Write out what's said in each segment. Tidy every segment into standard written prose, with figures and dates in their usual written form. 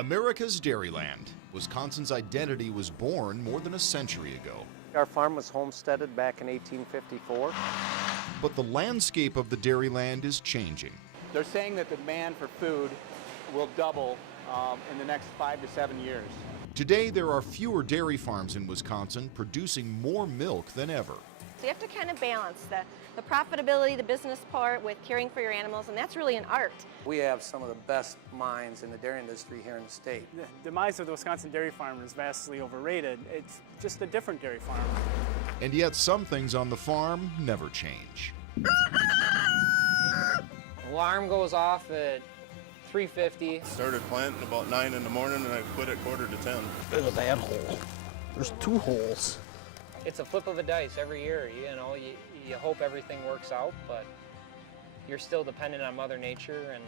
America's Dairyland. Wisconsin's identity was born more than a century ago. Our farm was homesteaded back in 1854. But the landscape of the Dairyland is changing. They're saying that the demand for food will double in the next 5 to 7 years. Today, there are fewer dairy farms in Wisconsin producing more milk than ever. So you have to kind of balance the profitability, the business part with caring for your animals, and that's really an art. We have some of the best minds in the dairy industry here in the state. The demise of the Wisconsin dairy farm is vastly overrated. It's just a different dairy farm. And yet some things on the farm never change. Alarm goes off at 3:50. Started planting about 9 in the morning and I quit at 9:45. There's a bad hole. There's 2 holes. It's a flip of a dice every year. You hope everything works out, but you're still dependent on Mother Nature and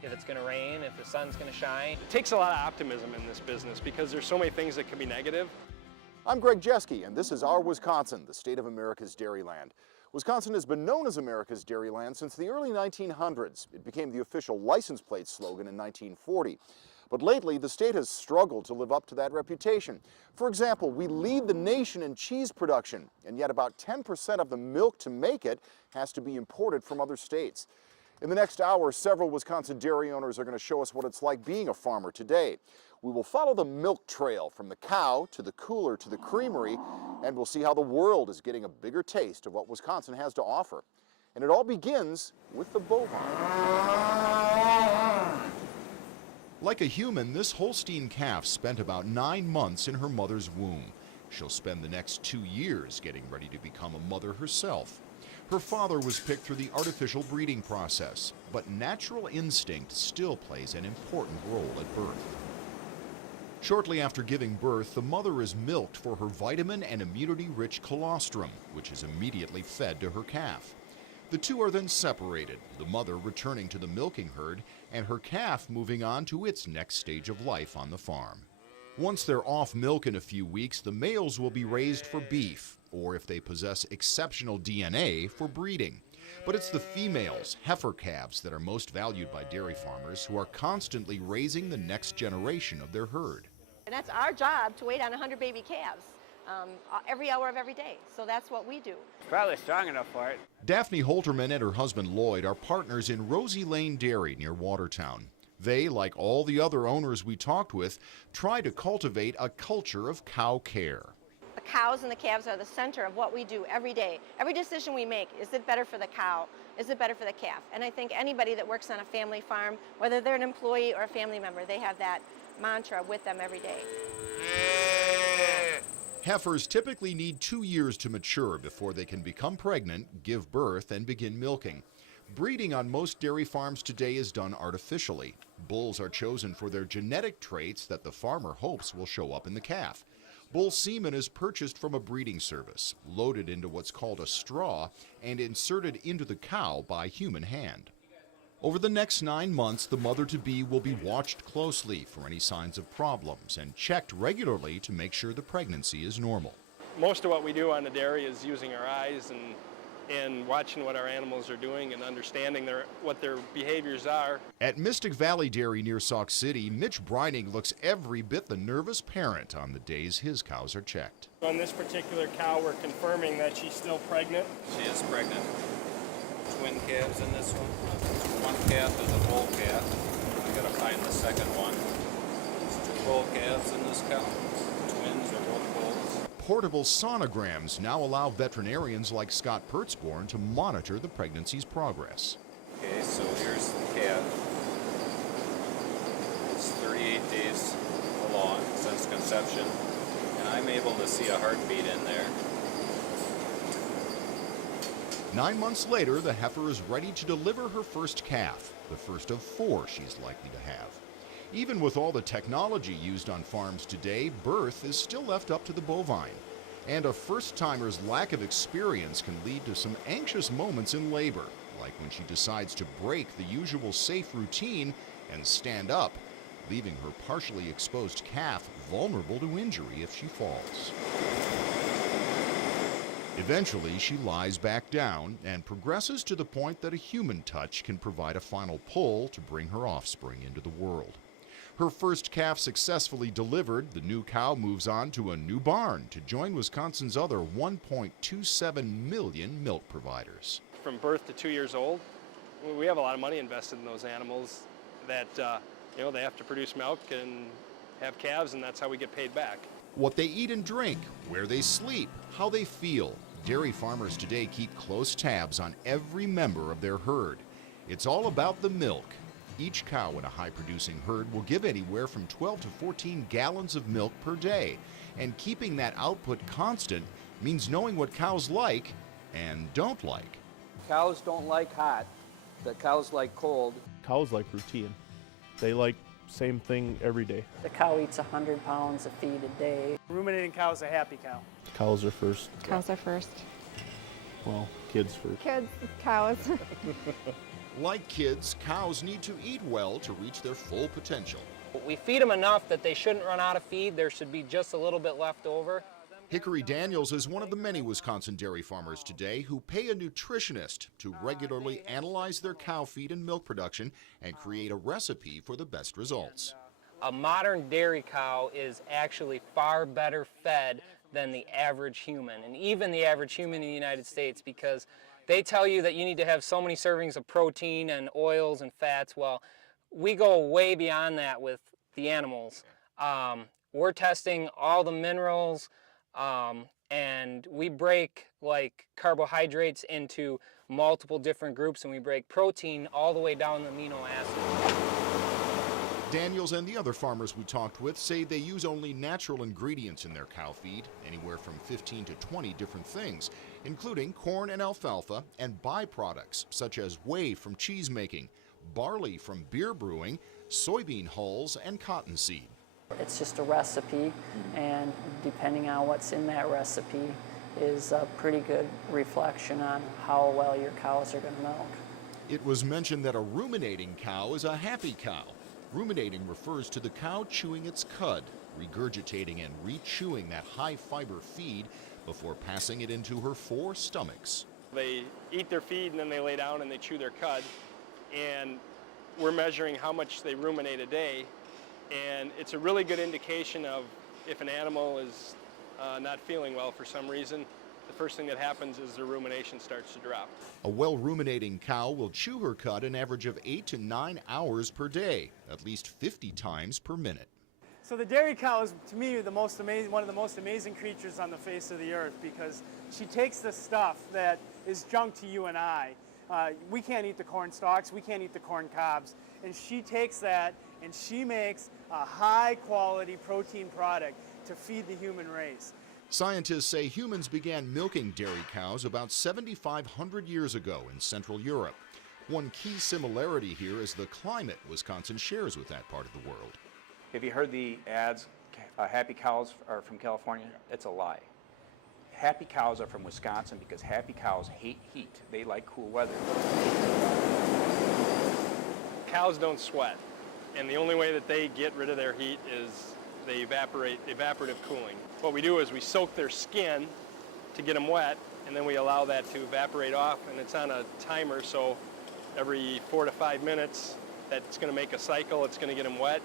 if it's going to rain, if the sun's going to shine. It takes a lot of optimism in this business because there's so many things that can be negative. I'm Greg Jeske, and this is Our Wisconsin, the state of America's Dairyland. Wisconsin has been known as America's Dairyland since the early 1900s. It became the official license plate slogan in 1940. But lately, the state has struggled to live up to that reputation. For example, we lead the nation in cheese production, and yet about 10% of the milk to make it has to be imported from other states. In the next hour, several Wisconsin dairy owners are going to show us what it's like being a farmer today. We will follow the milk trail from the cow to the cooler to the creamery, and we'll see how the world is getting a bigger taste of what Wisconsin has to offer. And it all begins with the bovine. Like a human, this Holstein calf spent about 9 months in her mother's womb. She'll spend the next 2 years getting ready to become a mother herself. Her father was picked through the artificial breeding process, but natural instinct still plays an important role at birth. Shortly after giving birth, the mother is milked for her vitamin and immunity-rich colostrum, which is immediately fed to her calf. The two are then separated, the mother returning to the milking herd and her calf moving on to its next stage of life on the farm. Once they're off milk in a few weeks, the males will be raised for beef, or if they possess exceptional DNA, for breeding. But it's the females, heifer calves, that are most valued by dairy farmers who are constantly raising the next generation of their herd. And that's our job, to wait on 100 baby calves every hour of every day. So that's what we do. Probably strong enough for it. Daphne Holterman and her husband Lloyd are partners in Rosie Lane Dairy near Watertown. They, like all the other owners we talked with, try to cultivate a culture of cow care. The cows and the calves are the center of what we do every day. Every decision we make, is it better for the cow? Is it better for the calf? And I think anybody that works on a family farm, whether they're an employee or a family member, they have that mantra with them every day. Heifers typically need 2 years to mature before they can become pregnant, give birth, and begin milking. Breeding on most dairy farms today is done artificially. Bulls are chosen for their genetic traits that the farmer hopes will show up in the calf. Bull semen is purchased from a breeding service, loaded into what's called a straw, and inserted into the cow by human hand. Over the next 9 months, the mother-to-be will be watched closely for any signs of problems and checked regularly to make sure the pregnancy is normal. Most of what we do on the dairy is using our eyes and watching what our animals are doing and understanding what their behaviors are. At Mystic Valley Dairy near Sauk City, Mitch Brining looks every bit the nervous parent on the days his cows are checked. On this particular cow, we're confirming that she's still pregnant. She is pregnant. Twin calves in this one. One calf is a bull calf. I gotta find the second one. There's 2 bull calves in this cow. Twins are both bulls. Portable sonograms now allow veterinarians like Scott Pertzborn to monitor the pregnancy's progress. Okay, so here's the calf. It's 38 days along since conception, and I'm able to see a heartbeat in there. 9 months later, the heifer is ready to deliver her first calf, the first of 4 she's likely to have. Even with all the technology used on farms today, birth is still left up to the bovine. And a first-timer's lack of experience can lead to some anxious moments in labor, like when she decides to break the usual safe routine and stand up, leaving her partially exposed calf vulnerable to injury if she falls. Eventually, she lies back down and progresses to the point that a human touch can provide a final pull to bring her offspring into the world. Her first calf successfully delivered, the new cow moves on to a new barn to join Wisconsin's other 1.27 million milk providers. From birth to 2 years old, we have a lot of money invested in those animals that, they have to produce milk and have calves, and that's how we get paid back. What they eat and drink, where they sleep, how they feel. Dairy farmers today keep close tabs on every member of their herd. It's all about the milk. Each cow in a high-producing herd will give anywhere from 12 to 14 gallons of milk per day. And keeping that output constant means knowing what cows like and don't like. Cows don't like hot. The cows like cold. Cows like routine. They like same thing every day. The cow eats 100 pounds of feed a day. Ruminating cow is a happy cow. Cows are first. Cows are first. Well, kids first. Kids, cows. Like kids, cows need to eat well to reach their full potential. We feed them enough that they shouldn't run out of feed. There should be just a little bit left over. Hickory Daniels is one of the many Wisconsin dairy farmers today who pay a nutritionist to regularly analyze their cow feed and milk production and create a recipe for the best results. A modern dairy cow is actually far better fed than the average human, and even the average human in the United States, because they tell you that you need to have so many servings of protein and oils and fats. Well, we go way beyond that with the animals. We're testing all the minerals, and we break like carbohydrates into multiple different groups, and we break protein all the way down to amino acids. Daniels and the other farmers we talked with say they use only natural ingredients in their cow feed, anywhere from 15 to 20 different things, including corn and alfalfa, and byproducts such as whey from cheese making, barley from beer brewing, soybean hulls, and cottonseed. It's just a recipe, and depending on what's in that recipe is a pretty good reflection on how well your cows are going to milk. It was mentioned that a ruminating cow is a happy cow. Ruminating refers to the cow chewing its cud, regurgitating and re-chewing that high-fiber feed before passing it into her 4 stomachs. They eat their feed and then they lay down and they chew their cud, and we're measuring how much they ruminate a day, and it's a really good indication of if an animal is not feeling well for some reason. The first thing that happens is their rumination starts to drop. A well-ruminating cow will chew her cud an average of 8 to 9 hours per day, at least 50 times per minute. So the dairy cow is, to me, one of the most amazing creatures on the face of the earth, because she takes the stuff that is junk to you and I. We can't eat the corn stalks, we can't eat the corn cobs, and she takes that and she makes a high-quality protein product to feed the human race. Scientists say humans began milking dairy cows about 7,500 years ago in Central Europe. One key similarity here is the climate Wisconsin shares with that part of the world. Have you heard the ads, happy cows are from California? It's a lie. Happy cows are from Wisconsin because happy cows hate heat. They like cool weather. Cows don't sweat, and the only way that they get rid of their heat is they evaporative cooling. What we do is we soak their skin to get them wet, and then we allow that to evaporate off, and it's on a timer, so every 4 to 5 minutes that's going to make a cycle, it's going to get them wet,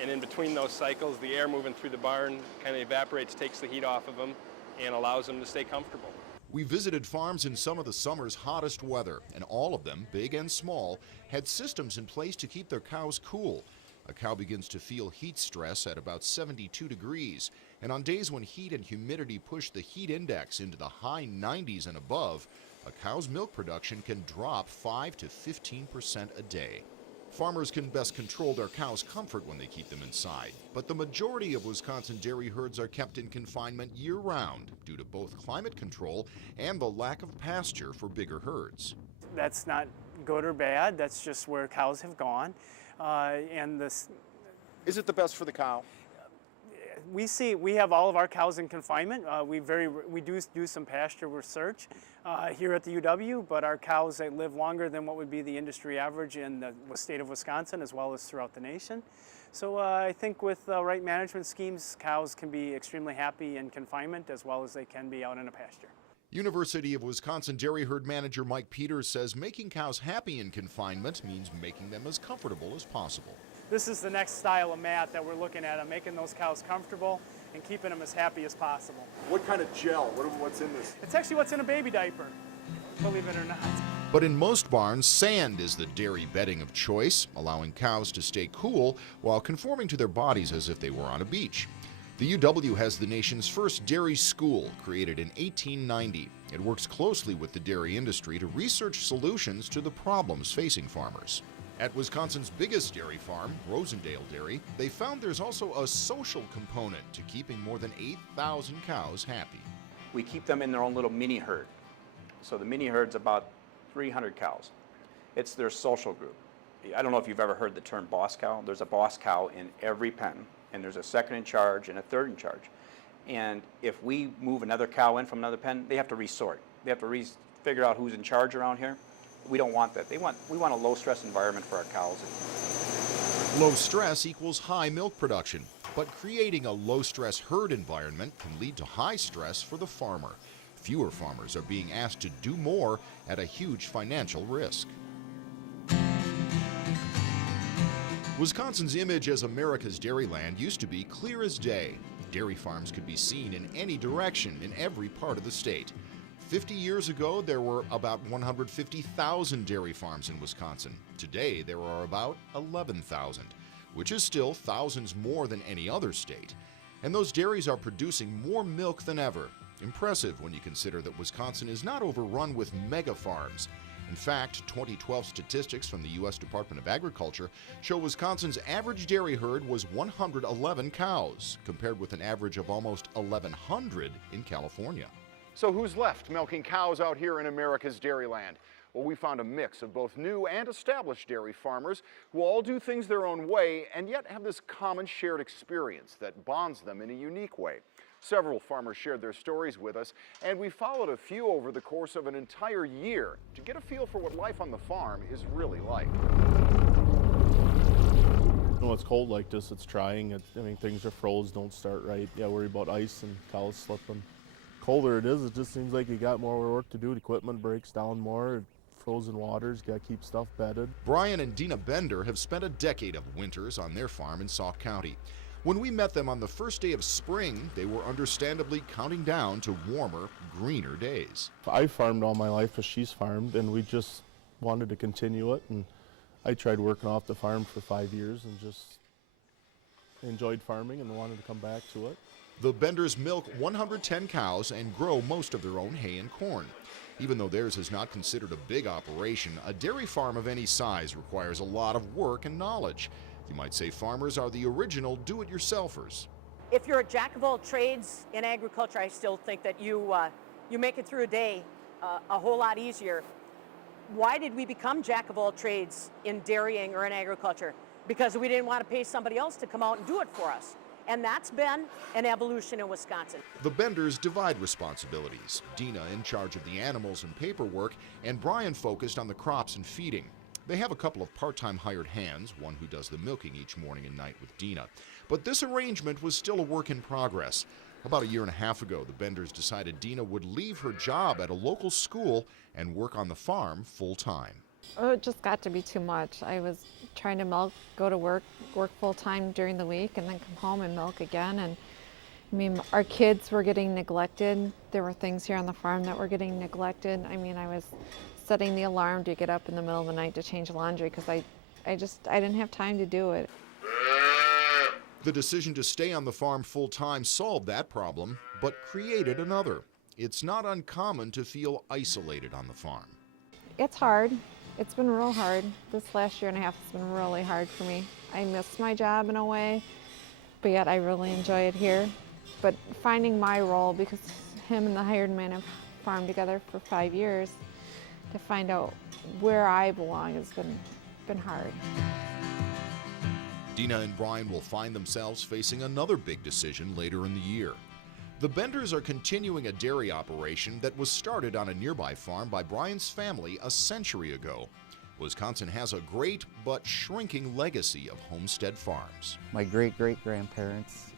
and in between those cycles the air moving through the barn kind of evaporates, takes the heat off of them, and allows them to stay comfortable. We visited farms in some of the summer's hottest weather, and all of them, big and small, had systems in place to keep their cows cool. A cow begins to feel heat stress at about 72 degrees, and on days when heat and humidity push the heat index into the high 90s and above, a cow's milk production can drop 5 to 15% a day. Farmers can best control their cows' comfort when they keep them inside, but the majority of Wisconsin dairy herds are kept in confinement year-round due to both climate control and the lack of pasture for bigger herds. That's not good or bad, that's just where cows have gone. Is it the best for the cow? We have all of our cows in confinement. We do some pasture research here at the UW, but our cows, they live longer than what would be the industry average in the state of Wisconsin as well as throughout the nation. So I think with the right management schemes, cows can be extremely happy in confinement as well as they can be out in a pasture. University of Wisconsin dairy herd manager Mike Peters says making cows happy in confinement means making them as comfortable as possible. this is the next style of mat that we're looking at, on making those cows comfortable and keeping them as happy as possible. What kind of gel? What's in this? It's actually what's in a baby diaper, believe it or not. But in most barns, sand is the dairy bedding of choice, allowing cows to stay cool while conforming to their bodies as if they were on a beach. The UW has the nation's first dairy school, created in 1890. It works closely with the dairy industry to research solutions to the problems facing farmers. At Wisconsin's biggest dairy farm, Rosendale Dairy, they found there's also a social component to keeping more than 8,000 cows happy. We keep them in their own little mini herd. So the mini herd's about 300 cows. It's their social group. I don't know if you've ever heard the term boss cow. There's a boss cow in every pen, and there's a second in charge and a third in charge. And if we move another cow in from another pen, they have to resort. They have to figure out who's in charge around here. We don't want that. We want a low-stress environment for our cows. Low stress equals high milk production, but creating a low-stress herd environment can lead to high stress for the farmer. Fewer farmers are being asked to do more at a huge financial risk. Wisconsin's image as America's Dairyland used to be clear as day. Dairy farms could be seen in any direction in every part of the state. 50 years ago, there were about 150,000 dairy farms in Wisconsin. Today, there are about 11,000, which is still thousands more than any other state. And those dairies are producing more milk than ever. Impressive when you consider that Wisconsin is not overrun with mega farms. In fact, 2012 statistics from the U.S. Department of Agriculture show Wisconsin's average dairy herd was 111 cows, compared with an average of almost 1,100 in California. So who's left milking cows out here in America's Dairyland? Well, we found a mix of both new and established dairy farmers who all do things their own way and yet have this common shared experience that bonds them in a unique way. Several farmers shared their stories with us, and we followed a few over the course of an entire year to get a feel for what life on the farm is really like. When it's cold like this, it's trying. I mean, things are froze, don't start right. Yeah, worry about ice and cows slipping. Colder it is, it just seems like you got more work to do. The equipment breaks down more. Frozen waters, got to keep stuff bedded. Brian and Dina Bender have spent a decade of winters on their farm in Sauk County. When we met them on the first day of spring, they were understandably counting down to warmer, greener days. I farmed all my life as she's farmed, and we just wanted to continue it. And I tried working off the farm for 5 years and just enjoyed farming and wanted to come back to it. The Benders milk 110 cows and grow most of their own hay and corn. Even though theirs is not considered a big operation, a dairy farm of any size requires a lot of work and knowledge. You might say farmers are the original do-it-yourselfers. If you're a jack of all trades in agriculture, I still think that you make it through a day a whole lot easier. Why did we become jack of all trades in dairying or in agriculture? Because we didn't want to pay somebody else to come out and do it for us. And that's been an evolution in Wisconsin. The Benders divide responsibilities. Dina in charge of the animals and paperwork, and Brian focused on the crops and feeding. They have a couple of part-time hired hands, one who does the milking each morning and night with Dina. But this arrangement was still a work in progress. About a year and a half ago, the Benders decided Dina would leave her job at a local school and work on the farm full-time. Oh, it just got to be too much. I was trying to milk, go to work full-time during the week, and then come home and milk again. And I mean, our kids were getting neglected. There were things here on the farm that were getting neglected. I mean, I was setting the alarm to get up in the middle of the night to change laundry because I didn't have time to do it. The decision to stay on the farm full-time solved that problem, but created another. It's not uncommon to feel isolated on the farm. It's hard. It's been real hard. This last year and a half has been really hard for me. I miss my job in a way, but yet I really enjoy it here. But finding my role, because him and the hired man have farmed together for 5 years, to find out where I belong has been hard. Dina and Brian will find themselves facing another big decision later in the year. The Benders are continuing a dairy operation that was started on a nearby farm by Brian's family a century ago. Wisconsin has a great but shrinking legacy of homestead farms. My great-great-grandparents,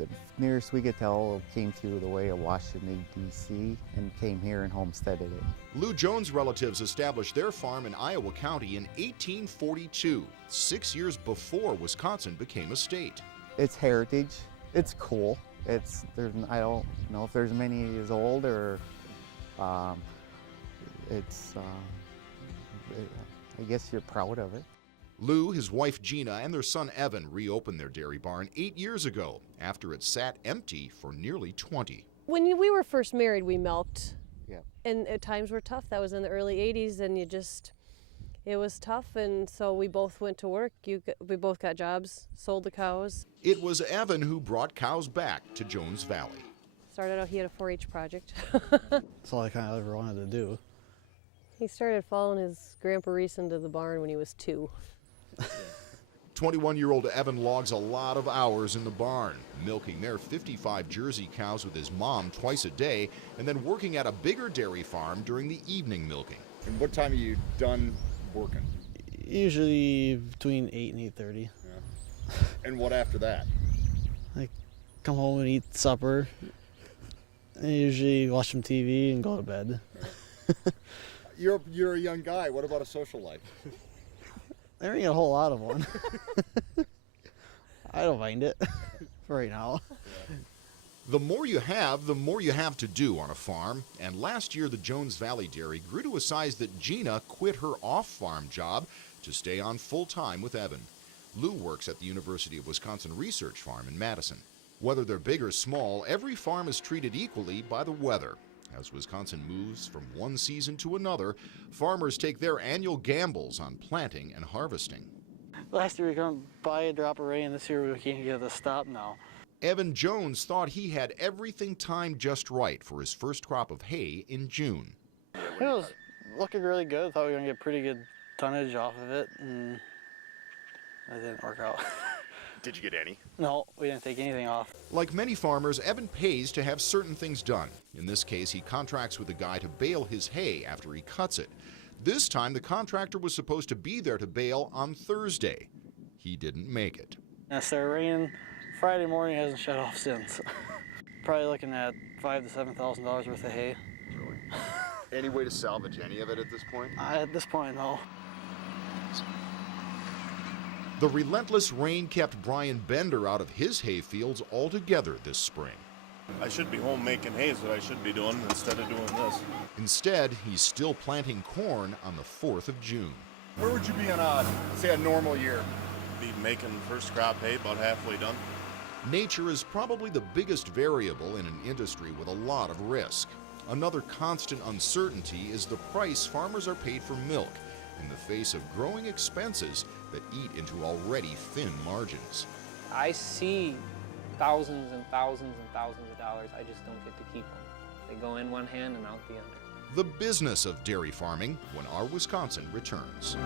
The nearest we could tell came through the way of Washington, D.C., and came here and homesteaded it. Lou Jones' relatives established their farm in Iowa County in 1842, 6 years before Wisconsin became a state. It's heritage. It's cool. I don't know if there's many years old or I guess you're proud of it. Lou, his wife Gina, and their son Evan reopened their dairy barn 8 years ago after it sat empty for nearly 20. When we were first married, we milked. Yeah. And at times were tough. That was in the early 80s, and it was tough, and so we both went to work. We both got jobs, sold the cows. It was Evan who brought cows back to Jones Valley. Started out, he had a 4-H project. That's all I kind of ever wanted to do. He started following his Grandpa Reese into the barn when he was 2. 21-year-old Evan logs a lot of hours in the barn, milking their 55 Jersey cows with his mom twice a day, and then working at a bigger dairy farm during the evening milking. And what time are you done working? Usually between 8 and 8:30. Yeah. And what after that? I come home and eat supper, and usually watch some TV and go to bed. You're a young guy. What about a social life? There ain't a whole lot of one. I don't mind it for right now. The more you have to do on a farm, and last year the Jones Valley Dairy grew to a size that Gina quit her off-farm job to stay on full-time with Evan. Lou works at the University of Wisconsin Research Farm in Madison. Whether they're big or small, every farm is treated equally by the weather. As Wisconsin moves from one season to another, farmers take their annual gambles on planting and harvesting. Last year we couldn't buy a drop of rain. This year we can't get it to stop now. Evan Jones thought he had everything timed just right for his first crop of hay in June. It was looking really good. Thought we were going to get pretty good tonnage off of it, and it didn't work out. Did you get any? No, we didn't take anything off. Like many farmers, Evan pays to have certain things done. In this case, he contracts with a guy to bale his hay after he cuts it. This time, the contractor was supposed to be there to bale on Thursday. He didn't make it. It started raining Friday morning, hasn't shut off since. Probably looking at $5,000 to $7,000 worth of hay. Really? Any way to salvage any of it at this point? At this point, no. The relentless rain kept Brian Bender out of his hay fields altogether this spring. I should be home making hay is what I should be doing instead of doing this. Instead, he's still planting corn on the 4th of June. Where would you be on say a normal year? Be making first crop hay about halfway done. Nature is probably the biggest variable in an industry with a lot of risk. Another constant uncertainty is the price farmers are paid for milk in the face of growing expenses that eat into already thin margins. I see thousands and thousands and thousands of dollars. I just don't get to keep them. They go in one hand and out the other. The business of dairy farming when Our Wisconsin returns.